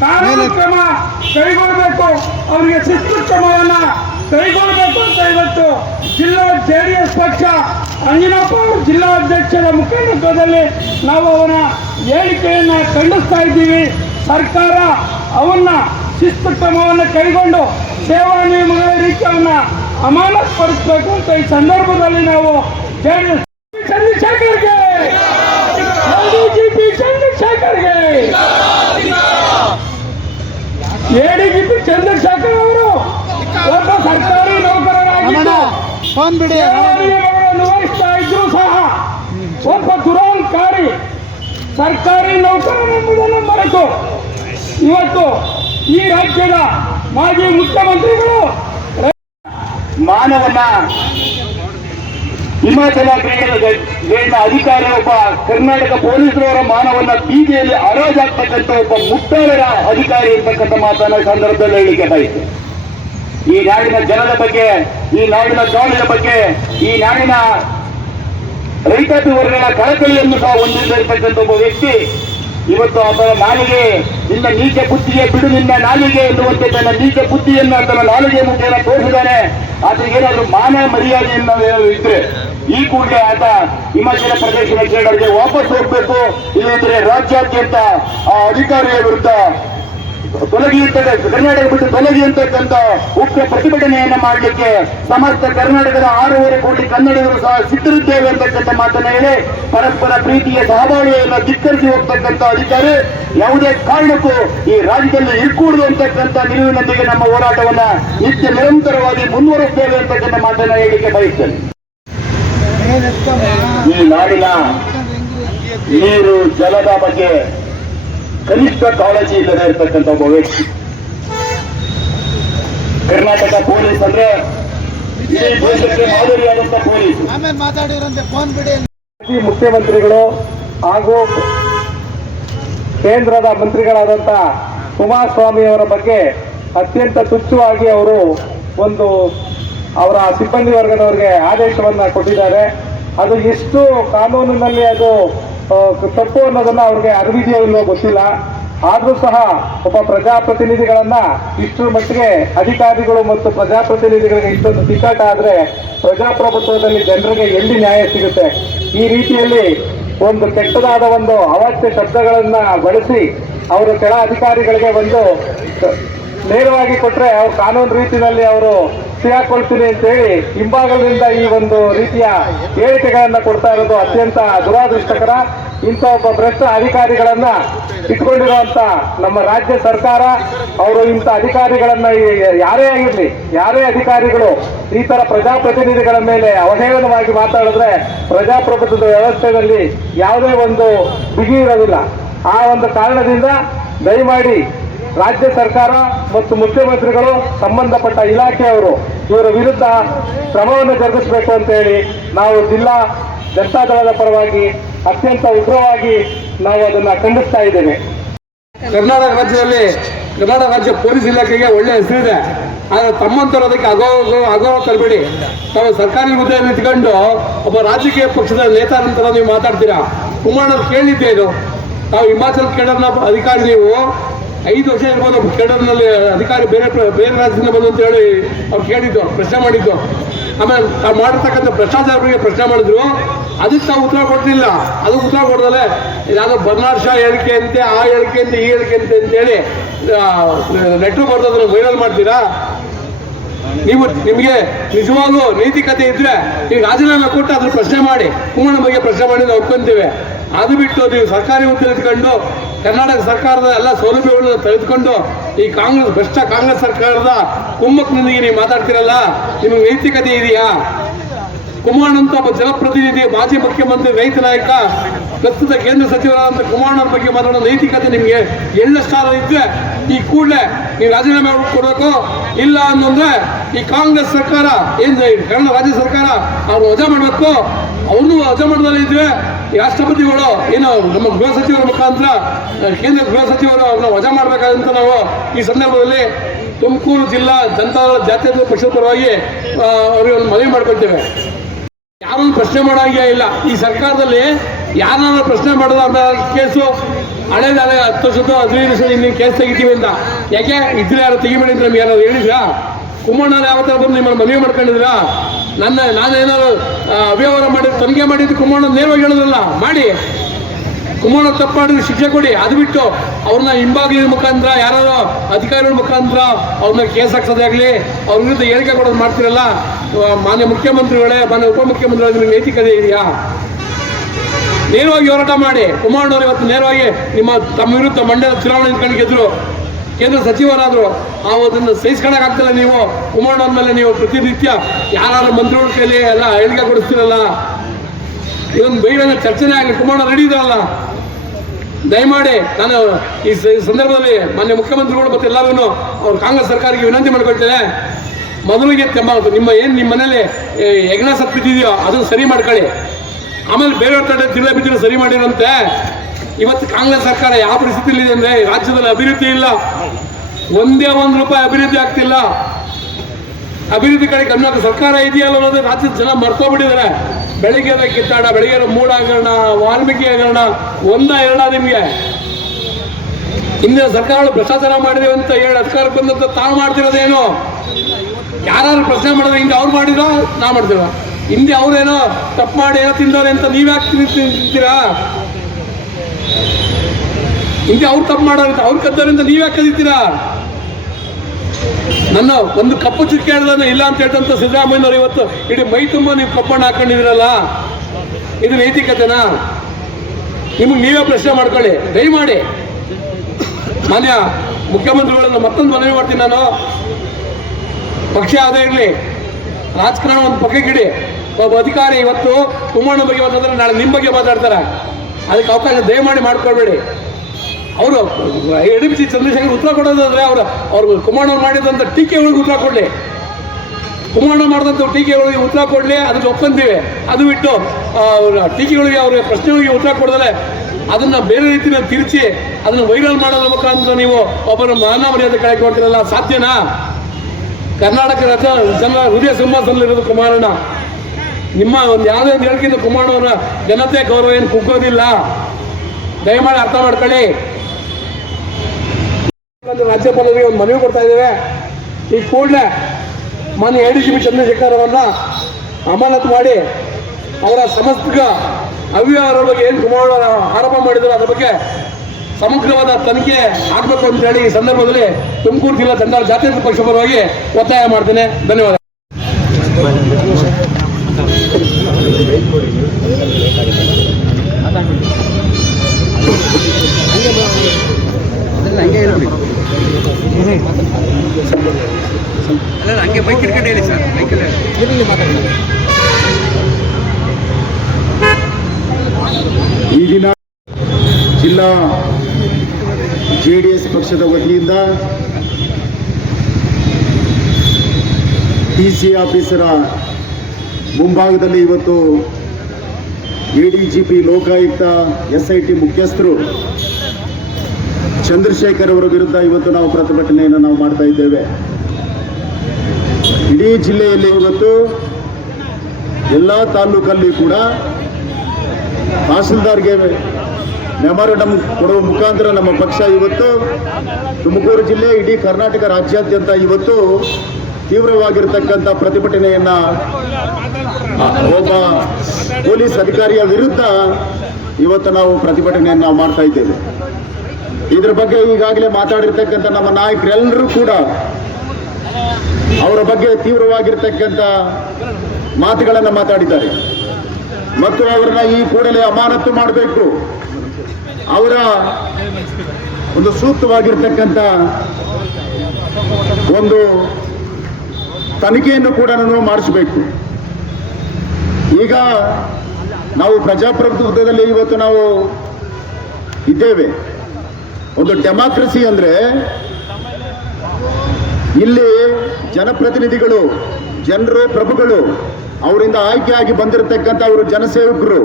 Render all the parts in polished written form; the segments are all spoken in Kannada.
ಕಾನೂನು ಕ್ರಮ ಕೈಗೊಳ್ಳಬೇಕು, ಅವರಿಗೆ ಶಿಸ್ತು ಕ್ರಮವನ್ನ ಕೈಗೊಳ್ಳಬೇಕು ಅಂತ ಇವತ್ತು ಜಿಲ್ಲಾ JDS ಪಕ್ಷ ಅಂಜನಪ್ಪ ಅವರು ಜಿಲ್ಲಾಧ್ಯಕ್ಷರ ಮುಖಂಡತ್ವದಲ್ಲಿ ನಾವು ಅವನ ಹೇಳಿಕೆಯನ್ನ ಖಂಡಿಸ್ತಾ ಇದ್ದೀವಿ. ಸರ್ಕಾರ ಅವನ್ನ ಶಿಸ್ತು ಕ್ರಮವನ್ನು ಕೈಗೊಂಡು ಸೇವಾ ನಿಯಮಗಳ ರೀತಿಯವನ್ನ ಅಮಾನತುಪಡಿಸಬೇಕು ಅಂತ ಈ ಸಂದರ್ಭದಲ್ಲಿ ನಾವು JDS ಚಂದ್ರಶೇಖರ್ಗೆ ADGP ಚಂದ್ರಶೇಖರ್ಗೆ ADGP ಚಂದ್ರಶೇಖರ್ ಅವರು ಒಬ್ಬ ಸರ್ಕಾರಿ ನೌಕರರಾಗಿದ್ದು ನಿರ್ವಹಿಸ್ತಾ ಇದ್ರು ಸಹ ಒಬ್ಬ ದುರಹಂಕಾರಿ ಸರ್ಕಾರಿ ನೌಕರನೆಂಬುದನ್ನು ಮರೆತು ಇವತ್ತು ಈ ರಾಜ್ಯದ ಮಾಜಿ ಮುಖ್ಯಮಂತ್ರಿಗಳು ಮಾನವನ ಹಿಮಾಚಲ ಪ್ರದೇಶದ ಅಧಿಕಾರಿ ಒಬ್ಬ ಕರ್ನಾಟಕ ಪೊಲೀಸರವರ ಮಾನವನ್ನ ಬೀದಿಯಲ್ಲಿ ಹರಾಜಾಗ್ತಕ್ಕಂಥ ಒಬ್ಬ ಮುಟ್ಟಾಳರ ಅಧಿಕಾರಿ ಇರ್ತಕ್ಕಂಥ ಮಾತನ್ನ ಸಂದರ್ಭದಲ್ಲಿ ಹೇಳಿಕೆ ಬಯಸಿದೆ. ಈ ನಾಡಿನ ಜನದ ಬಗ್ಗೆ, ಈ ನಾಡಿನ ಜೋಳದ ಬಗ್ಗೆ, ಈ ನಾಡಿನ ರೈತಾಪಿ ವರ್ಗಗಳ ಕಳಕಳಿಯನ್ನು ಸಹ ಹೊಂದಿರತಕ್ಕಂಥ ಒಬ್ಬ ವ್ಯಕ್ತಿ ಇವತ್ತು ಅದರ ನಾಲಿಗೆ ನಿನ್ನ ನೀಚ ಬುದ್ಧಿಗೆ ಬಿಡು ನಿನ್ನ ನಾಲಿಗೆ ಎನ್ನುವಂತೆ ತನ್ನ ನೀಚ ಬುದ್ಧಿಯನ್ನು ತನ್ನ ನಾಲಿಗೆ ಮುಖೇನ ತೋರಿಸಿದ್ದಾನೆ. ಆದ್ರೆ ಏನಾದ್ರೂ ಮಾನ ಮರ್ಯಾದೆಯನ್ನು ಇದ್ರೆ ಈ ಕೂಡಲೇ ಆತ ಹಿಮಾಚಲ ಪ್ರದೇಶದ ಕೇಂದ್ರಕ್ಕೆ ವಾಪಸ್ ಹೋಗ್ಬೇಕು, ಇಲ್ಲಂದ್ರೆ ರಾಜ್ಯಾದ್ಯಂತ ಆ ಅಧಿಕಾರಿಯ ವಿರುದ್ಧ ಕರ್ನಾಟಕ ಬಿಟ್ಟು ತೊಲಗಿ ಅಂತಕ್ಕಂಥ ಉಗ್ರ ಪ್ರತಿಭಟನೆಯನ್ನ ಮಾಡಲಿಕ್ಕೆ ಸಮಸ್ತ ಕರ್ನಾಟಕದ 6.5 ಕೋಟಿ ಕನ್ನಡಿಗರು ಸಹ ಸಿದ್ಧರಿದ್ದೇವೆ ಅಂತಕ್ಕಂಥ ಮಾತನ್ನ ಹೇಳಿ ಪರಸ್ಪರ ಪ್ರೀತಿಯ ಸಹಬಾಳ್ವೆಯನ್ನು ಧಿಕ್ಕರಿಸಿ ಹೋಗ್ತಕ್ಕಂಥ ಅಧಿಕಾರಿ ಯಾವುದೇ ಕಾರಣಕ್ಕೂ ಈ ರಾಜ್ಯದಲ್ಲಿ ಇರ್ಕೂಡುದು ಅಂತಕ್ಕಂಥ ನಿಲುವಿನೊಂದಿಗೆ ನಮ್ಮ ಹೋರಾಟವನ್ನ ನಿತ್ಯ ನಿರಂತರವಾಗಿ ಮುಂದುವರಿಸುತ್ತೇವೆ ಅಂತಕ್ಕಂಥ ಮಾತನ್ನ ಹೇಳಿಕೆ ಬಯಸ್ತೇನೆ. ಈ ನಾಡಿನ ನೀರು ಜಲದ ಬಗ್ಗೆ ಕನಿಷ್ಠ ಕಾಳಜಿ ಇಲ್ಲದೆ ಇರತಕ್ಕಂಥ ಒಬ್ಬ ವ್ಯಕ್ತಿ. ಕರ್ನಾಟಕ ಪೊಲೀಸ್ ಅಂದ್ರೆ ಇಡೀ ದೇಶಕ್ಕೆ ಮಾದರಿಯಾದಂತ ಪೊಲೀಸ್. ಮುಖ್ಯಮಂತ್ರಿಗಳು ಹಾಗೂ ಕೇಂದ್ರದ ಮಂತ್ರಿಗಳಾದಂಥ ಕುಮಾರಸ್ವಾಮಿ ಅವರ ಬಗ್ಗೆ ಅತ್ಯಂತ ತುಚ್ಛವಾಗಿ ಅವರು ಅವರ ಸಿಬ್ಬಂದಿ ವರ್ಗದವರಿಗೆ ಆದೇಶವನ್ನ ಕೊಟ್ಟಿದ್ದಾರೆ. ಅದು ಎಷ್ಟು ಕಾನೂನಿನಲ್ಲಿ ಅದು ತಪ್ಪು ಅನ್ನೋದನ್ನ ಅವ್ರಿಗೆ ಅರಿವಿದೆಯೋ ಇಲ್ಲವೋ ಗೊತ್ತಿಲ್ಲ. ಆದ್ರೂ ಸಹ ಒಬ್ಬ ಪ್ರಜಾಪ್ರತಿನಿಧಿಗಳನ್ನ ಇಷ್ಟರ ಮಟ್ಟಿಗೆ ಅಧಿಕಾರಿಗಳು ಮತ್ತು ಪ್ರಜಾಪ್ರತಿನಿಧಿಗಳಿಗೆ ಇಷ್ಟೊಂದು ತಿಕ್ಕಾಟ ಆದ್ರೆ ಪ್ರಜಾಪ್ರಭುತ್ವದಲ್ಲಿ ಜನರಿಗೆ ಎಲ್ಲಿ ನ್ಯಾಯ ಸಿಗುತ್ತೆ? ಈ ರೀತಿಯಲ್ಲಿ ಒಂದು ಕೆಟ್ಟದಾದ ಅವಾಚ್ಯ ಶಬ್ದಗಳನ್ನ ಬಳಸಿ ಅವರು ಕೆಳ ಅಧಿಕಾರಿಗಳಿಗೆ ನೇರವಾಗಿ ಕೊಟ್ರೆ ಅವ್ರು ಕಾನೂನು ರೀತಿಯಲ್ಲಿ ಅವರು ಸಿಗಾಕೊಳ್ತೀನಿ ಅಂತೇಳಿ ಹಿಂಭಾಗದಿಂದ ಈ ರೀತಿಯ ಹೇಳಿಕೆಗಳನ್ನ ಕೊಡ್ತಾ ಇರೋದು ಅತ್ಯಂತ ದುರಾದೃಷ್ಟಕರ. ಇಂಥ ಒಬ್ಬ ಭ್ರಷ್ಟ ಅಧಿಕಾರಿಗಳನ್ನ ಇಟ್ಕೊಂಡಿರುವಂತ ನಮ್ಮ ರಾಜ್ಯ ಸರ್ಕಾರ ಅವರು ಇಂಥ ಅಧಿಕಾರಿಗಳನ್ನ ಯಾರೇ ಆಗಿರ್ಲಿ, ಯಾರೇ ಅಧಿಕಾರಿಗಳು ಈ ತರ ಪ್ರಜಾಪ್ರತಿನಿಧಿಗಳ ಮೇಲೆ ಅವಹೇಳನವಾಗಿ ಮಾತಾಡಿದ್ರೆ ಪ್ರಜಾಪ್ರಭುತ್ವದ ವ್ಯವಸ್ಥೆಯಲ್ಲಿ ಯಾವುದೇ ಬಿಗಿ ಇರೋದಿಲ್ಲ. ಆ ಕಾರಣದಿಂದ ದಯಮಾಡಿ ರಾಜ್ಯ ಸರ್ಕಾರ ಮತ್ತು ಮುಖ್ಯಮಂತ್ರಿಗಳು ಸಂಬಂಧಪಟ್ಟ ಇಲಾಖೆಯವರು ಇವರ ವಿರುದ್ಧ ಕ್ರಮವನ್ನು ಜರುಗಿಸಬೇಕು ಅಂತ ಹೇಳಿ ನಾವು ಜಿಲ್ಲಾ ಜನತಾದಳದ ಪರವಾಗಿ ಅತ್ಯಂತ ಉಗ್ರವಾಗಿ ನಾವು ಅದನ್ನ ಖಂಡಿಸ್ತಾ ಇದ್ದೇವೆ. ಕರ್ನಾಟಕ ರಾಜ್ಯ ಪೊಲೀಸ್ ಇಲಾಖೆಗೆ ಒಳ್ಳೆ ಹೆಸರಿದೆ. ಆದರೆ ತಮ್ಮಂತರೋದಕ್ಕೆ ಅಗೌರವ ತರಬೇಡಿ. ತಾವು ಸರ್ಕಾರಿ ಹುದ್ದೆಯಲ್ಲಿ ಇಟ್ಕೊಂಡು ಒಬ್ಬ ರಾಜಕೀಯ ಪಕ್ಷದ ನೇತಾ ನಂತರ ನೀವು ಮಾತಾಡ್ತೀರಾ. ಕುಮಾರಣ್ಣ ಕೇಳಿದ್ದೆ ಇದು. ತಾವು ಹಿಮಾಚಲ ಕೇಡರ್ನ ಅಧಿಕಾರಿ, ನೀವು 5 ವರ್ಷ ಇರ್ಬೋದು ಕೇಡರ್ನಲ್ಲಿ ಅಧಿಕಾರಿ, ಬೇರೆ ರಾಜ್ಯದಿಂದ ಬಂದು ಅಂತ ಹೇಳಿ ಅವ್ರು ಕೇಳಿದ್ದು, ಪ್ರಶ್ನೆ ಮಾಡಿದ್ದು. ಆಮೇಲೆ ತಾವು ಮಾಡಿರ್ತಕ್ಕಂಥ ಭ್ರಷ್ಟಾಚಾರ ಬಗ್ಗೆ ಪ್ರಶ್ನೆ ಮಾಡಿದ್ರು. ಅದಕ್ಕೆ ತಾವು ಉತ್ತರ ಕೊಡಲಿಲ್ಲ. ಅದಕ್ಕೆ ಉತ್ತರ ಕೊಡದಲ್ಲೇ ಯಾವುದೋ ಬರ್ನಾಡ್ ಶಾ ಹೇಳಿಕೆ ಅಂತೆ, ಆ ಹೇಳಿಕೆ ಅಂತೆ, ಈ ಹೇಳಿಕೆ ಅಂತೆ ಅಂತೇಳಿ ಲೆಟ್ರ್ ಬರೆದೋದನ್ನ ವೈರಲ್ ಮಾಡ್ತೀರಾ? ನಿಮಗೆ ನಿಜವಾಗ್ಲೂ ನೈತಿಕತೆ ಇದ್ರೆ ಈಗ ರಾಜೀನಾಮೆ ಕೊಟ್ಟು ಅದ್ರ ಪ್ರಶ್ನೆ ಮಾಡಿ, ಕುಮಾರಣ್ಣ ಬಗ್ಗೆ ಪ್ರಶ್ನೆ ಮಾಡಿ ನಾವು ಒಪ್ಕೊಂತೀವಿ. ಅದು ಬಿಟ್ಟು ನೀವು ಸರ್ಕಾರಿ ಹುದ್ದೆ ಇಟ್ಕೊಂಡು ಕರ್ನಾಟಕ ಸರ್ಕಾರದ ಎಲ್ಲ ಸೌಲಭ್ಯಗಳನ್ನು ತೆಗೆದುಕೊಂಡು ಈ ಭ್ರಷ್ಟ ಕಾಂಗ್ರೆಸ್ ಸರ್ಕಾರದ ಕುಮ್ಮಕ್ಕಿನೊಂದಿಗೆ ನೀವು ಮಾತಾಡ್ತಿರಲ್ಲ, ನಿಮಗೆ ನೈತಿಕತೆ ಇದೆಯಾ? ಕುಮಾರಣ್ಣ ಅಂತ ಒಬ್ಬ ಜನಪ್ರತಿನಿಧಿ, ಮಾಜಿ ಮುಖ್ಯಮಂತ್ರಿ, ರೈತ ನಾಯಕ, ಪ್ರಸ್ತುತ ಕೇಂದ್ರ ಸಚಿವರಾದಂಥ ಕುಮಾರಣ್ಣವ್ರ ಬಗ್ಗೆ ಮಾತಾಡೋ ನೈತಿಕತೆ ನಿಮಗೆ ಎಳ್ಳಷ್ಟಾದ ಇದ್ರೆ ಈ ಕೂಡಲೇ ನೀವು ರಾಜೀನಾಮೆ ಕೊಡಬೇಕು. ಇಲ್ಲ ಅಂತಂದ್ರೆ ಈ ಕಾಂಗ್ರೆಸ್ ಸರ್ಕಾರ ಕನ್ನಡ ರಾಜ್ಯ ಸರ್ಕಾರ ಅವ್ರು ವಜಾ ಮಾಡಬೇಕು. ಅವ್ರನ್ನೂ ವಜಾ ಮಾಡದಲ್ಲೇ ಇದ್ರೆ ಈ ರಾಷ್ಟ್ರಪತಿಗಳು ನಮ್ಮ ಗೃಹ ಸಚಿವರ ಮುಖಾಂತರ ಕೇಂದ್ರ ಗೃಹ ಸಚಿವರು ಅವ್ರನ್ನ ವಜಾ ಮಾಡಬೇಕಾದಂತ ನಾವು ಈ ಸಂದರ್ಭದಲ್ಲಿ ತುಮಕೂರು ಜಿಲ್ಲಾ ಜನತಾದಳ ಜಾತ್ಯತೀತ ಪಕ್ಷದ ಪರವಾಗಿ ಅವರಿಗೆ ಒಂದು ಮನವಿ ಮಾಡ್ಕೊಳ್ತೇವೆ. ಯಾರನ್ನು ಪ್ರಶ್ನೆ ಮಾಡೋಂಗೇ ಇಲ್ಲ. ಈ ಸರ್ಕಾರದಲ್ಲಿ ಯಾರನ್ನ ಪ್ರಶ್ನೆ ಮಾಡೋದ ಕೇಸು ಹಳೇದು 10 ವರ್ಷದ್ದು 15 ವರ್ಷದ ಇನ್ನೂ ಕೇಸ್ ತೆಗಿತೀವಿ ಅಂತ. ಯಾಕೆ ಇದ್ರೆ ಯಾರು ತೆಗಿಬೇಡಿ ಅಂತ ನಮ್ಗೆ ಯಾರು ಹೇಳಿದ್ರಾ? ಕುಮಾರಣ್ಣ ಯಾವ ಥರ ಬಂದು ನಿಮ್ಮನ್ನು ಮದುವೆ ಮಾಡ್ಕೊಂಡಿದ್ರಾ? ನಾನೇನಾದ್ರು ಅವ್ಯವಹಾರ ಮಾಡಿ ತನಿಖೆ ಮಾಡಿದ್ದು ಕುಮಾರಣ್ಣ ನೇರವಾಗಿ ಹೇಳೋದಲ್ಲ, ಮಾಡಿ ಕುಮಾರಣ್ಣ ತಪ್ಪು ಮಾಡಿದ್ರೆ ಶಿಕ್ಷೆ ಕೊಡಿ. ಅದು ಬಿಟ್ಟು ಅವ್ರನ್ನ ಹಿಂಬಾಗಿಲಿನ ಮುಖಾಂತರ ಯಾರು ಅಧಿಕಾರಿಗಳ ಮುಖಾಂತರ ಅವ್ರನ್ನ ಕೇಸ್ ಹಾಕ್ಸೋದಾಗಲಿ ಅವ್ರ ವಿರುದ್ಧ ಹೇಳಿಕೆ ಕೊಡೋದು ಮಾಡ್ತಿರಲ್ಲ. ಮಾನ್ಯ ಮುಖ್ಯಮಂತ್ರಿಗಳೇ, ಮಾನ್ಯ ಉಪಮುಖ್ಯಮಂತ್ರಿಗಳೇ, ನಿಮಗೆ ನೈತಿಕತೆ ಇದೆಯಾ? ನೇರವಾಗಿ ಹೋರಾಟ ಮಾಡಿ. ಕುಮಾರಣ್ಣವರು ಇವತ್ತು ನೇರವಾಗಿ ತಮ್ಮ ವಿರುದ್ಧ ಮಂಡ್ಯದ ಚುನಾವಣೆ ನಿಂತ್ಕೊಂಡು ಗೆದ್ರು, ಕೇಂದ್ರ ಸಚಿವರಾದರು. ಅದನ್ನು ಸಹಿಸ್ಕೊಳಕ್ಕಾಗ್ತಲ್ಲ ನೀವು. ಕುಮಾರಣ್ಣವ್ರ ಮೇಲೆ ನೀವು ಪ್ರತಿನಿತ್ಯ ಯಾರು ಮಂತ್ರಿಗಳ ಕೈಲಿ ಎಲ್ಲ ಹೇಳಿಕೆ ಕೊಡಿಸ್ತಿರಲ್ಲ. ಇದೊಂದು ಬಹಿರಂಗ ಚರ್ಚೆನೇ ಆಗಲಿ. ಕುಮಾರಣ್ಣ ರೆಡಿ ಇದಾರಲ್ಲ, ದಯಮಾಡಿ ನಾನು ಈ ಸಂದರ್ಭದಲ್ಲಿ ಮಾನ್ಯ ಮುಖ್ಯಮಂತ್ರಿಗಳು ಮತ್ತು ಎಲ್ಲರೂ ಅವ್ರು ಕಾಂಗ್ರೆಸ್ ಸರ್ಕಾರಕ್ಕೆ ವಿನಂತಿ ಮಾಡ್ಕೊಳ್ತೇನೆ. ಮೊದಲಿಗೆ ನಿಮ್ಮ ಮನೇಲಿ ಯಜ್ಞ ಸತ್ಬಿಟ್ಟಿದೆಯೋ ಅದನ್ನು ಸರಿ ಮಾಡ್ಕೊಳ್ಳಿ. ಆಮೇಲೆ ಬೇರೆಯವ್ರ ತಡೆ ತಿರುಳ ಬಿದ್ದರೆ ಸರಿ ಮಾಡಿರಂತೆ. ಇವತ್ತು ಕಾಂಗ್ರೆಸ್ ಸರ್ಕಾರ ಯಾವ ಪರಿಸ್ಥಿತಿಯಲ್ಲಿ ಇದೆ ಅಂದರೆ ರಾಜ್ಯದಲ್ಲಿ ಅಭಿವೃದ್ಧಿ ಇಲ್ಲ, ಒಂದೇ ₹1 ಅಭಿವೃದ್ಧಿ ಆಗ್ತಿಲ್ಲ. ಅಭಿವೃದ್ಧಿ ಕಡೆ ಕರ್ನಾಟಕ ಸರ್ಕಾರ ಇದೆಯಲ್ಲ ಅನ್ನೋದು ರಾಜ್ಯದ ಜನ ಮರ್ತೋಗ್ಬಿಟ್ಟಿದ್ದಾರೆ. ಬೆಳಿಗ್ಗೆ ಕಿತ್ತಾಡ, ಬೆಳಿಗ್ಗೆ ಮೂಡ ಹಗರಣ, ವಾಲ್ಮೀಕಿ ಹಗರಣ, 1-2 ನಿಮಗೆ ಹಿಂದಿನ ಸರ್ಕಾರಗಳು ಭ್ರಷ್ಟಾಚಾರ ಮಾಡಿದೀವಿ ಅಂತ ಹೇಳಿ ಅಧಿಕಾರಕ್ಕೆ ಬಂದಂತ ತಾವು ಮಾಡ್ತಿರೋದೇನು? ಯಾರು ಪ್ರಶ್ನೆ ಮಾಡಿದ್ರೆ ಹಿಂದೆ ಅವ್ರು ಮಾಡಿರೋ ನಾ ಮಾಡ್ತೀರ, ಹಿಂದೆ ಅವ್ರೇನೋ ತಪ್ಪು ಮಾಡಿ ಏನೋ ತಿಂದವ್ರೆ ಅಂತ ನೀವ್ಯಾಕೆ ತಿಂತೀರಾ? ಹಿಂದೆ ಅವ್ರು ತಪ್ಪು ಮಾಡೋರಂತ ಅವ್ರು ಕದ್ದವ್ರಿಂದ ನೀವ್ಯಾಕೆ ಕದೀತೀರಾ? ನನ್ನ ಒಂದು ಕಪ್ಪು ಚುಕ್ಕೆ ಹೇಳಿದ ಇಲ್ಲ ಅಂತ ಹೇಳ್ತಂತ ಸಿದ್ದರಾಮಯ್ಯನವರು ಇವತ್ತು ಇಡೀ ಮೈ ತುಂಬ ನೀವು ಕಪ್ಪನ್ನು ಹಾಕೊಂಡಿದ್ದೀರಲ್ಲ, ಇದು ನೈತಿಕತೆನಾ? ನಿಮಗೆ ನೀವೇ ಪ್ರಶ್ನೆ ಮಾಡ್ಕೊಳ್ಳಿ, ದಯಮಾಡಿ. ಮಾನ್ಯ ಮುಖ್ಯಮಂತ್ರಿಗಳನ್ನು ಮತ್ತೊಂದು ಮನವಿ ಮಾಡ್ತೀನಿ ನಾನು. ಪಕ್ಷ ಯಾವುದೇ ಇರಲಿ, ರಾಜಕಾರಣ ಒಂದು ಪಕ್ಕಕ್ಕಿಡಿ. ಒಬ್ಬ ಅಧಿಕಾರಿ ಇವತ್ತು ಕುಮಾರಣ್ಣ ಬಗ್ಗೆ ಮಾತಾಡ್ತಾರೆ, ನಾಳೆ ನಿಮ್ಮ ಬಗ್ಗೆ ಮಾತಾಡ್ತಾರೆ. ಅದಕ್ಕೆ ಅವಕಾಶ ದಯಮಾಡಿ ಮಾಡ್ಕೊಳ್ಬೇಡಿ. ಅವರು ಎಡಿಬಿಸಿ ಚಂದ್ರಶೇಖರ್ ಉತ್ತರ ಕೊಡೋದಾದ್ರೆ ಅವ್ರು ಕುಮಾರಣ್ಣ ಮಾಡಿದಂಥ ಟೀಕೆಗಳಿಗೆ ಉತ್ತರ ಕೊಡಲಿ, ಕುಮಾರಣ್ಣ ಮಾಡಿದಂಥ ಟೀಕೆಗಳಿಗೆ ಉತ್ತರ ಕೊಡಲಿ, ಅದಕ್ಕೆ ಒಪ್ಕೊಂತೀವಿ. ಅದು ಬಿಟ್ಟು ಟೀಕೆಗಳಿಗೆ ಅವ್ರ ಪ್ರಶ್ನೆಗಳಿಗೆ ಉತ್ತರ ಕೊಡದಲೆ ಅದನ್ನು ಬೇರೆ ರೀತಿಯಲ್ಲಿ ತಿರುಚಿ ಅದನ್ನು ವೈರಲ್ ಮಾಡೋದ್ರ ಮುಖಾಂತರ ನೀವು ಒಬ್ಬರ ಮಾನ ಮರ್ಯಾದೆ ಕಳೆಗೆ ಮಾಡ್ತಿರಲ್ಲ, ಸಾಧ್ಯನಾ? ಕರ್ನಾಟಕ ರಾಜ್ಯ ಜನರ ಹೃದಯ ಸಿಂಹಾಸನದಲ್ಲಿರೋದು ಕುಮಾರಣ್ಣ. ನಿಮ್ಮ ಒಂದು ಯಾವುದೇ ಒಂದು ಹೇಳಿಕೆಯಿಂದ ಕುಮಾರಣ್ಣವರ ಜನತೆ ಗೌರವ ಏನು ಕುಗ್ಗೋದಿಲ್ಲ, ದಯಮಾಡಿ ಅರ್ಥ ಮಾಡ್ಕೊಳ್ಳಿ. ರಾಜ್ಯಪಾಲರಿಗೆ ಒಂದು ಮನವಿ ಕೊಡ್ತಾ ಇದ್ದೇವೆ. ಈ ಕೂಡಲೇ ಮಾನ್ಯ ADGP ಚಂದ್ರಶೇಖರ್ ಅವರನ್ನ ಅಮಾನತು ಮಾಡಿ ಅವರ ಸಮಸ್ತ ಅವ್ಯವಹಾರ ಬಗ್ಗೆ ಏನು ಕುಮಾರಣ್ಣ ಆರೋಪ ಮಾಡಿದ್ರು ಅದರ ಬಗ್ಗೆ ಸಮಗ್ರವಾದ ತನಿಖೆ ಆಗಬೇಕು ಅಂತ ಹೇಳಿ ಈ ಸಂದರ್ಭದಲ್ಲಿ ತುಮಕೂರು ಜಿಲ್ಲಾ ಜನತಾ ಜಾತ್ಯತೀತ ಪಕ್ಷ ಪರವಾಗಿ ಒತ್ತಾಯ ಮಾಡ್ತೇನೆ. ಧನ್ಯವಾದ. ಹಂಗೆ ಬೈಕ್ ಇಟ್ಕೊಂಡು ಹೇಳಿ ಸರ್, ಬೈಕಲ್ಲಿ ಮಾತಾಡೋಣ. ಈ ದಿನ ಜಿಲ್ಲಾ JDS ಪಕ್ಷದ ವತಿಯಿಂದ TC ಆಫೀಸರ ಮುಂಭಾಗದಲ್ಲಿ ಇವತ್ತು ADGP ಲೋಕಾಯುಕ್ತ SIT ಮುಖ್ಯಸ್ಥರು ಚಂದ್ರಶೇಖರ್ ಅವರ ವಿರುದ್ಧ ಇವತ್ತು ನಾವು ಪ್ರತಿಭಟನೆಯನ್ನು ನಾವು ಮಾಡ್ತಾ ಇದ್ದೇವೆ. ಇಡೀ ಜಿಲ್ಲೆಯಲ್ಲಿ ಇವತ್ತು ಎಲ್ಲ ತಾಲೂಕಲ್ಲಿ ಕೂಡ ತಹಸೀಲ್ದಾರ್ಗೆ ಮೆಮೊರಂಡಮ್ ಕೊಡುವ ಮುಖಾಂತರ ನಮ್ಮ ಪಕ್ಷ ಇವತ್ತು ತುಮಕೂರು ಜಿಲ್ಲೆ ಇಡೀ ಕರ್ನಾಟಕ ರಾಜ್ಯಾದ್ಯಂತ ಇವತ್ತು ತೀವ್ರವಾಗಿರ್ತಕ್ಕಂಥ ಪ್ರತಿಭಟನೆಯನ್ನ ಒಬ್ಬ ಪೊಲೀಸ್ ಅಧಿಕಾರಿಯ ವಿರುದ್ಧ ಇವತ್ತು ನಾವು ಪ್ರತಿಭಟನೆಯನ್ನು ನಾವು ಮಾಡ್ತಾ ಇದ್ದೇವೆ. ಇದ್ರ ಬಗ್ಗೆ ಈಗಾಗಲೇ ಮಾತಾಡಿರ್ತಕ್ಕಂಥ ನಮ್ಮ ನಾಯಕರೆಲ್ಲರೂ ಕೂಡ ಅವರ ಬಗ್ಗೆ ತೀವ್ರವಾಗಿರ್ತಕ್ಕಂಥ ಮಾತುಗಳನ್ನು ಮಾತಾಡಿದ್ದಾರೆ ಮತ್ತು ಅವರನ್ನ ಈ ಕೂಡಲೇ ಅಮಾನತು ಮಾಡಬೇಕು. ಅವರ ಒಂದು ಸೂಕ್ತವಾಗಿರ್ತಕ್ಕಂಥ ಒಂದು ತನಿಖೆಯನ್ನು ಕೂಡ ನಾವು ಮಾಡಿಸಬೇಕು. ಈಗ ನಾವು ಪ್ರಜಾಪ್ರಭುತ್ವದಲ್ಲಿ ಇವತ್ತು ನಾವು ಇದ್ದೇವೆ. ಒಂದು ಡೆಮಾಕ್ರಸಿ ಅಂದ್ರೆ ಇಲ್ಲಿ ಜನಪ್ರತಿನಿಧಿಗಳು, ಜನರು, ಪ್ರಭುಗಳು, ಅವರಿಂದ ಆಯ್ಕೆಯಾಗಿ ಬಂದಿರತಕ್ಕಂಥ ಅವರು ಜನಸೇವಕರು,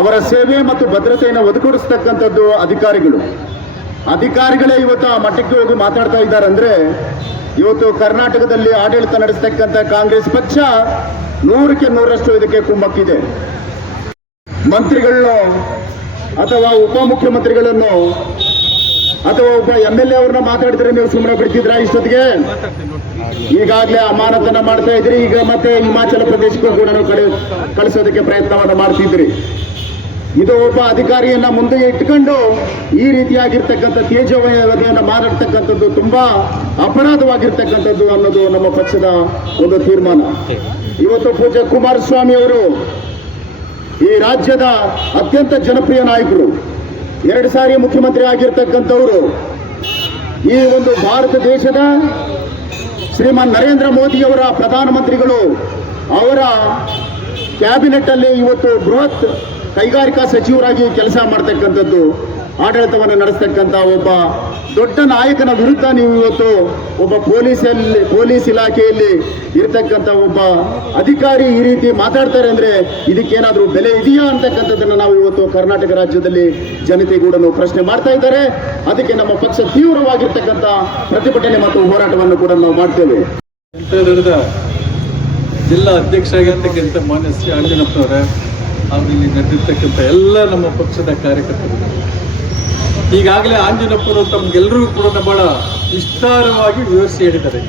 ಅವರ ಸೇವೆ ಮತ್ತು ಭದ್ರತೆಯನ್ನು ಒದಗಿಸ್ತಕ್ಕಂಥದ್ದು ಅಧಿಕಾರಿಗಳು. ಅಧಿಕಾರಿಗಳೇ ಇವತ್ತು ಆ ಮಟ್ಟಕ್ಕೆ ಹೋಗಿ ಮಾತಾಡ್ತಾ ಇದ್ದಾರೆ ಅಂದ್ರೆ ಇವತ್ತು ಕರ್ನಾಟಕದಲ್ಲಿ ಆಡಳಿತ ನಡೆಸ್ತಕ್ಕಂಥ ಕಾಂಗ್ರೆಸ್ ಪಕ್ಷ 100ಕ್ಕೆ 100ರಷ್ಟು ಇದಕ್ಕೆ ಕುಮ್ಮಕ್ಕಿದೆ. ಮಂತ್ರಿಗಳನ್ನು ಅಥವಾ ಉಪಮುಖ್ಯಮಂತ್ರಿಗಳನ್ನು ಅಥವಾ ಒಬ್ಬ MLA ಅವ್ರನ್ನ ಮಾತಾಡಿದ್ರೆ ನೀವು ಸುಮ್ಮನೆ ಬಿಡ್ತಿದ್ರ ಇಷ್ಟೊತ್ತಿಗೆ? ಈಗಾಗಲೇ ಅಮಾನತನ್ನ ಮಾಡ್ತಾ ಇದ್ರಿ, ಈಗ ಮತ್ತೆ ಹಿಮಾಚಲ ಪ್ರದೇಶಕ್ಕೂ ಕೂಡ ನೀವು ಕಳಿಸೋದಕ್ಕೆ ಪ್ರಯತ್ನವನ್ನು ಮಾಡ್ತಿದ್ರಿ. ಇದು ಒಬ್ಬ ಅಧಿಕಾರಿಯನ್ನ ಮುಂದೆ ಇಟ್ಕೊಂಡು ಈ ರೀತಿಯಾಗಿರ್ತಕ್ಕಂಥ ತೇಜೋವಧೆಯನ್ನು ಮಾಡಿರ್ತಕ್ಕಂಥದ್ದು ತುಂಬಾ ಅಪರಾಧವಾಗಿರ್ತಕ್ಕಂಥದ್ದು ಅನ್ನೋದು ನಮ್ಮ ಪಕ್ಷದ ಒಂದು ತೀರ್ಮಾನ. ಇವತ್ತು ಪೂಜ್ಯ ಕುಮಾರಸ್ವಾಮಿ ಅವರು ಈ ರಾಜ್ಯದ ಅತ್ಯಂತ ಜನಪ್ರಿಯ ನಾಯಕರು, 2 ಸಾರಿ ಮುಖ್ಯಮಂತ್ರಿ ಆಗಿರ್ತಕ್ಕಂಥವರು. ಈ ಒಂದು ಭಾರತ ದೇಶದ ಶ್ರೀಮಾನ್ ನರೇಂದ್ರ ಮೋದಿಯವರ ಪ್ರಧಾನಮಂತ್ರಿಗಳು ಅವರ ಕ್ಯಾಬಿನೆಟ್ ಅಲ್ಲಿ ಇವತ್ತು ಬೃಹತ್ ಕೈಗಾರಿಕಾ ಸಚಿವರಾಗಿ ಕೆಲಸ ಮಾಡ್ತಕ್ಕಂಥದ್ದು, ಆಡಳಿತವನ್ನು ನಡೆಸ್ತಕ್ಕಂಥ ಒಬ್ಬ ದೊಡ್ಡ ನಾಯಕನ ವಿರುದ್ಧ ನೀವು ಇವತ್ತು ಒಬ್ಬ ಪೊಲೀಸ್ ಇಲಾಖೆಯಲ್ಲಿ ಇರತಕ್ಕಂಥ ಒಬ್ಬ ಅಧಿಕಾರಿ ಈ ರೀತಿ ಮಾತಾಡ್ತಾರೆ ಅಂದ್ರೆ ಇದಕ್ಕೇನಾದ್ರೂ ಬೆಲೆ ಇದೆಯಾ ಅಂತಕ್ಕಂಥದ್ದನ್ನು ನಾವು ಇವತ್ತು ಕರ್ನಾಟಕ ರಾಜ್ಯದಲ್ಲಿ ಜನತೆ ಕೂಡ ಪ್ರಶ್ನೆ ಮಾಡ್ತಾ ಇದ್ದಾರೆ. ಅದಕ್ಕೆ ನಮ್ಮ ಪಕ್ಷ ತೀವ್ರವಾಗಿರ್ತಕ್ಕಂಥ ಪ್ರತಿಭಟನೆ ಮತ್ತು ಹೋರಾಟವನ್ನು ಕೂಡ ನಾವು ಮಾಡ್ತೇವೆ. ಜಿಲ್ಲಾ ಅಧ್ಯಕ್ಷ ಆಗಿರ್ತಕ್ಕಂಥ ಮಾನ್ಯ ಶ್ರೀ ಆಂಜನಪ್ಪನವರೇ, ಹಾಗೂ ಇಲ್ಲಿ ನಡೆದಿರ್ತಕ್ಕಂಥ ಎಲ್ಲ ನಮ್ಮ ಪಕ್ಷದ ಕಾರ್ಯಕರ್ತರು, ಈಗಾಗಲೇ ಆಂಜನಪ್ಪರು ತಮಗೆಲ್ಲರಿಗೂ ಕೂಡ ಬಹಳ ವಿಸ್ತಾರವಾಗಿ ವಿವರಿಸಿ ಹೇಳಿದ್ದಾರೆ.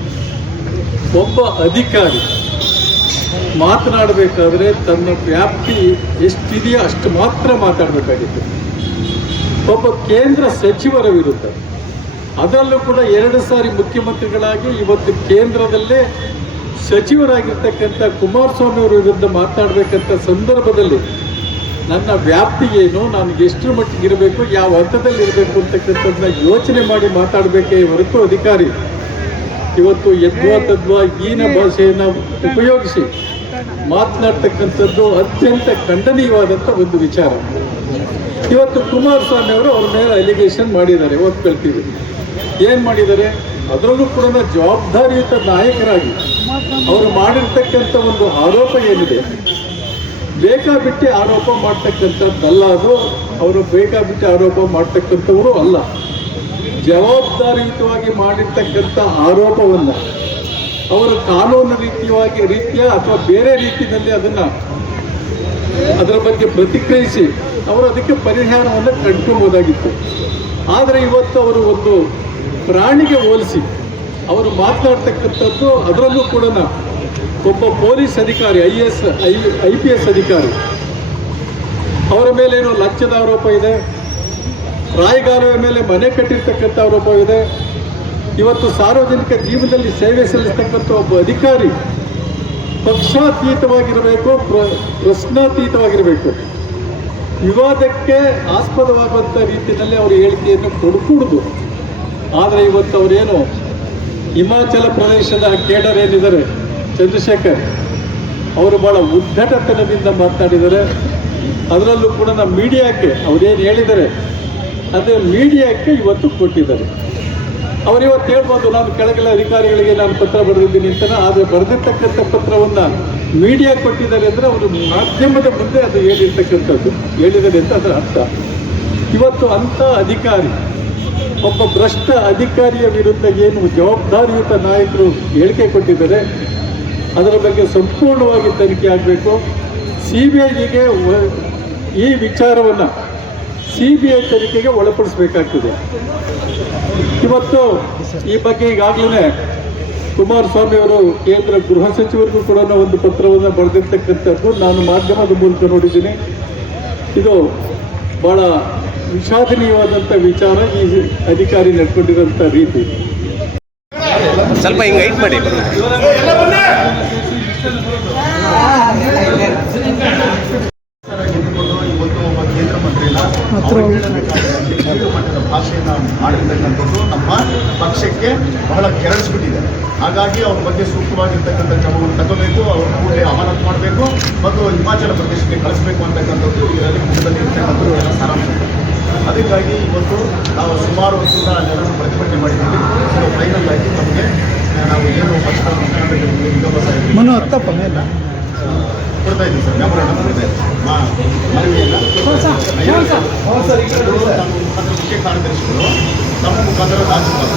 ಒಬ್ಬ ಅಧಿಕಾರಿ ಮಾತನಾಡಬೇಕಾದ್ರೆ ತನ್ನ ವ್ಯಾಪ್ತಿ ಎಷ್ಟಿದೆಯೋ ಅಷ್ಟು ಮಾತ್ರ ಮಾತಾಡಬೇಕಾಗಿತ್ತು. ಒಬ್ಬ ಕೇಂದ್ರ ಸಚಿವರ ವಿರುದ್ಧ, ಅದರಲ್ಲೂ ಕೂಡ 2 ಸಾರಿ ಮುಖ್ಯಮಂತ್ರಿಗಳಾಗಿ ಇವತ್ತು ಕೇಂದ್ರದಲ್ಲೇ ಸಚಿವರಾಗಿರ್ತಕ್ಕಂಥ ಕುಮಾರಸ್ವಾಮಿ ಅವರ ವಿರುದ್ಧ ಮಾತನಾಡಬೇಕಂತ ಸಂದರ್ಭದಲ್ಲಿ ನನ್ನ ವ್ಯಾಪ್ತಿ ಏನು, ನಾನು ಎಷ್ಟರ ಮಟ್ಟಿಗೆ ಇರಬೇಕು, ಯಾವ ಹಂತದಲ್ಲಿ ಇರಬೇಕು ಅಂತಕ್ಕಂಥದ್ದನ್ನ ಯೋಚನೆ ಮಾಡಿ ಮಾತಾಡಬೇಕೇ ಹೊರತು ಅಧಿಕಾರಿ ಇವತ್ತು ಯದ್ವಾ ತದ್ವಾ ಹೀನ ಭಾಷೆಯನ್ನು ಉಪಯೋಗಿಸಿ ಮಾತನಾಡ್ತಕ್ಕಂಥದ್ದು ಅತ್ಯಂತ ಖಂಡನೀಯವಾದಂಥ ಒಂದು ವಿಚಾರ. ಇವತ್ತು ಕುಮಾರಸ್ವಾಮಿ ಅವರು ಅವ್ರ ಮೇಲೆ ಅಲಿಗೇಷನ್ ಮಾಡಿದ್ದಾರೆ, ಒಪ್ಕೊಳ್ತೀವಿ. ಏನು ಮಾಡಿದ್ದಾರೆ? ಅದರಲ್ಲೂ ಕೂಡ ಜವಾಬ್ದಾರಿಯುತ ನಾಯಕರಾಗಿ ಅವರು ಮಾಡಿರ್ತಕ್ಕಂಥ ಒಂದು ಆರೋಪ ಏನಿದೆ, ಬೇಕಾಬಿಟ್ಟಿ ಆರೋಪ ಮಾಡ್ತಕ್ಕಂಥದ್ದಲ್ಲ. ಅದು ಅವರು ಬೇಕಾಬಿಟ್ಟಿ ಆರೋಪ ಮಾಡ್ತಕ್ಕಂಥವರು ಅಲ್ಲ. ಜವಾಬ್ದಾರಿಯುತವಾಗಿ ಮಾಡಿರ್ತಕ್ಕಂಥ ಆರೋಪವನ್ನು ಅವರು ಕಾನೂನು ರೀತಿಯ ಅಥವಾ ಬೇರೆ ರೀತಿಯಲ್ಲಿ ಅದರ ಬಗ್ಗೆ ಪ್ರತಿಕ್ರಿಯಿಸಿ ಅವರು ಅದಕ್ಕೆ ಪರಿಹಾರವನ್ನು ಕಂಡುಕೊಳ್ಬೋದಾಗಿತ್ತು. ಆದರೆ ಇವತ್ತು ಅವರು ಒಂದು ಪ್ರಾಣಿಗೆ ಹೋಲಿಸಿ ಅವರು ಮಾತನಾಡ್ತಕ್ಕಂಥದ್ದು, ಅದರಲ್ಲೂ ಕೂಡ ಒಬ್ಬ ಪೊಲೀಸ್ ಅಧಿಕಾರಿ, IPS ಅಧಿಕಾರಿ, ಅವರ ಮೇಲೇನೋ ಲಂಚದ ಆರೋಪ ಇದೆ, ರಾಯಗಾಲುವೆ ಮೇಲೆ ಮನೆ ಕಟ್ಟಿರ್ತಕ್ಕಂಥ ಆರೋಪ ಇದೆ. ಇವತ್ತು ಸಾರ್ವಜನಿಕ ಜೀವನದಲ್ಲಿ ಸೇವೆ ಸಲ್ಲಿಸ್ತಕ್ಕಂಥ ಒಬ್ಬ ಅಧಿಕಾರಿ ಪಕ್ಷಾತೀತವಾಗಿರಬೇಕು, ಪ್ರಶ್ನಾತೀತವಾಗಿರಬೇಕು. ವಿವಾದಕ್ಕೆ ಆಸ್ಪದವಾಗುವಂಥ ರೀತಿಯಲ್ಲಿ ಅವರು ಹೇಳಿಕೆಯನ್ನು ಕೊಡಕೂಡುದು. ಆದರೆ ಇವತ್ತು ಅವರೇನು ಹಿಮಾಚಲ ಪ್ರದೇಶದ ಕೇಡರ್ ಏನಿದ್ದಾರೆ ಚಂದ್ರಶೇಖರ್, ಅವರು ಬಹಳ ಉದ್ದಟತನದಿಂದ ಮಾತನಾಡಿದ್ದಾರೆ. ಅದರಲ್ಲೂ ಕೂಡ ನಮ್ಮ ಮೀಡಿಯಾಕ್ಕೆ ಅವರೇನು ಹೇಳಿದ್ದಾರೆ ಅದೇ ಮೀಡಿಯಾಕ್ಕೆ ಇವತ್ತು ಕೊಟ್ಟಿದ್ದಾರೆ. ಅವರು ಇವತ್ತು ಹೇಳ್ಬೋದು ನಾನು ಕೆಳಗೆಲ್ಲ ಅಧಿಕಾರಿಗಳಿಗೆ ನಾನು ಪತ್ರ ಬರೆದಿದ್ದೀನಿ ಅಂತ, ಆದರೆ ಬರೆದಿರ್ತಕ್ಕಂಥ ಪತ್ರವನ್ನು ಮೀಡಿಯಾ ಕೊಟ್ಟಿದ್ದಾರೆ ಅಂದರೆ ಅವರು ಮಾಧ್ಯಮದ ಮುಂದೆ ಅದು ಹೇಳಿದ್ದಾರೆ ಅಂತ ಅದರ ಅರ್ಥ. ಇವತ್ತು ಅಂಥ ಅಧಿಕಾರಿ, ಒಬ್ಬ ಭ್ರಷ್ಟ ಅಧಿಕಾರಿಯ ವಿರುದ್ಧ ಏನು ಜವಾಬ್ದಾರಿಯುತ ನಾಯಕರು ಹೇಳಿಕೆ ಕೊಟ್ಟಿದ್ದಾರೆ ಅದರ ಬಗ್ಗೆ ಸಂಪೂರ್ಣವಾಗಿ ತನಿಖೆ ಆಗಬೇಕು. CBIಗೆ ಈ ವಿಚಾರವನ್ನು CBI ತನಿಖೆಗೆ ಒಳಪಡಿಸಬೇಕಾಗ್ತದೆ. ಇವತ್ತು ಈ ಬಗ್ಗೆ ಈಗಾಗಲೇ ಕುಮಾರಸ್ವಾಮಿ ಅವರು ಕೇಂದ್ರ ಗೃಹ ಸಚಿವರಿಗೂ ಕೂಡ ಒಂದು ಪತ್ರವನ್ನು ಬರೆದಿರ್ತಕ್ಕಂಥದ್ದು ನಾನು ಮಾಧ್ಯಮದ ಮೂಲಕ ನೋಡಿದ್ದೀನಿ. ಇದು ಬಹಳ ವಿಷಾದನೀಯವಾದಂಥ ವಿಚಾರ, ಈ ಅಧಿಕಾರಿ ನಡ್ಕೊಂಡಿರೋಂಥ ರೀತಿ. ಸ್ವಲ್ಪ ಹಿಂಗೆ ಹೈಟ್ ಮಾಡಿ. ಇವತ್ತು ಒಬ್ಬ ಕೇಂದ್ರ ಮಂತ್ರಿನ ಮಟ್ಟದ ಭಾಷೆಯನ್ನು ಮಾಡಿರ್ತಕ್ಕಂಥದ್ದು ನಮ್ಮ ಪಕ್ಷಕ್ಕೆ ಬಹಳ ಕೆರಳಿಸ್ಬಿಟ್ಟಿದೆ. ಹಾಗಾಗಿ ಅವ್ರ ಬಗ್ಗೆ ಸೂಕ್ತವಾಗಿರ್ತಕ್ಕಂಥ ಕ್ರಮವನ್ನು ತಗೋಬೇಕು, ಅವ್ರ ಕೂಡಲೇ ಅಮಾನತು ಮಾಡಬೇಕು ಮತ್ತು ಹಿಮಾಚಲ ಪ್ರದೇಶಕ್ಕೆ ಕಳಿಸಬೇಕು ಅಂತಕ್ಕಂಥದ್ದು ಇದರಲ್ಲಿ ಮುಖದಲ್ಲಿ ಇರ್ತಕ್ಕಂಥದ್ದು ಎಲ್ಲ ಸಾರಾಂಶ. ಅದಕ್ಕಾಗಿ ಇವತ್ತು ನಾವು ಸುಮಾರು ಹೊತ್ತಿಂದ ಜನರನ್ನು ಪ್ರತಿಭಟನೆ ಮಾಡಿದ್ದೀವಿ. ಸೊ ಫೈನಲ್ ಆಗಿ ನಮಗೆ ನಾವು ಏನು ಪಕ್ಷದ ಕೊಡ್ತಾ ಇದ್ದೀವಿ ಸರ್, ಮೆಮೊರಾಂಡಮ್ ಕೊಡ್ತಾ ಇದ್ದೀವಿ ಮನವಿಯನ್ನು. ಮುಖ್ಯ ಕಾರ್ಯದರ್ಶಿಗಳು ನಮ್ಮ ಮುಖಾಂತರ ರಾಜ್ಯಪಾಲ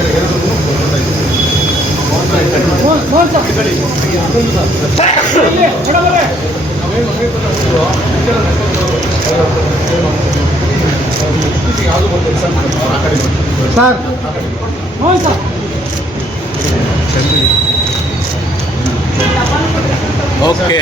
ಎರಡನ್ನೂ ಕೊಡ್ತಾ ಇದ್ದೀವಿ. ಓಕೆ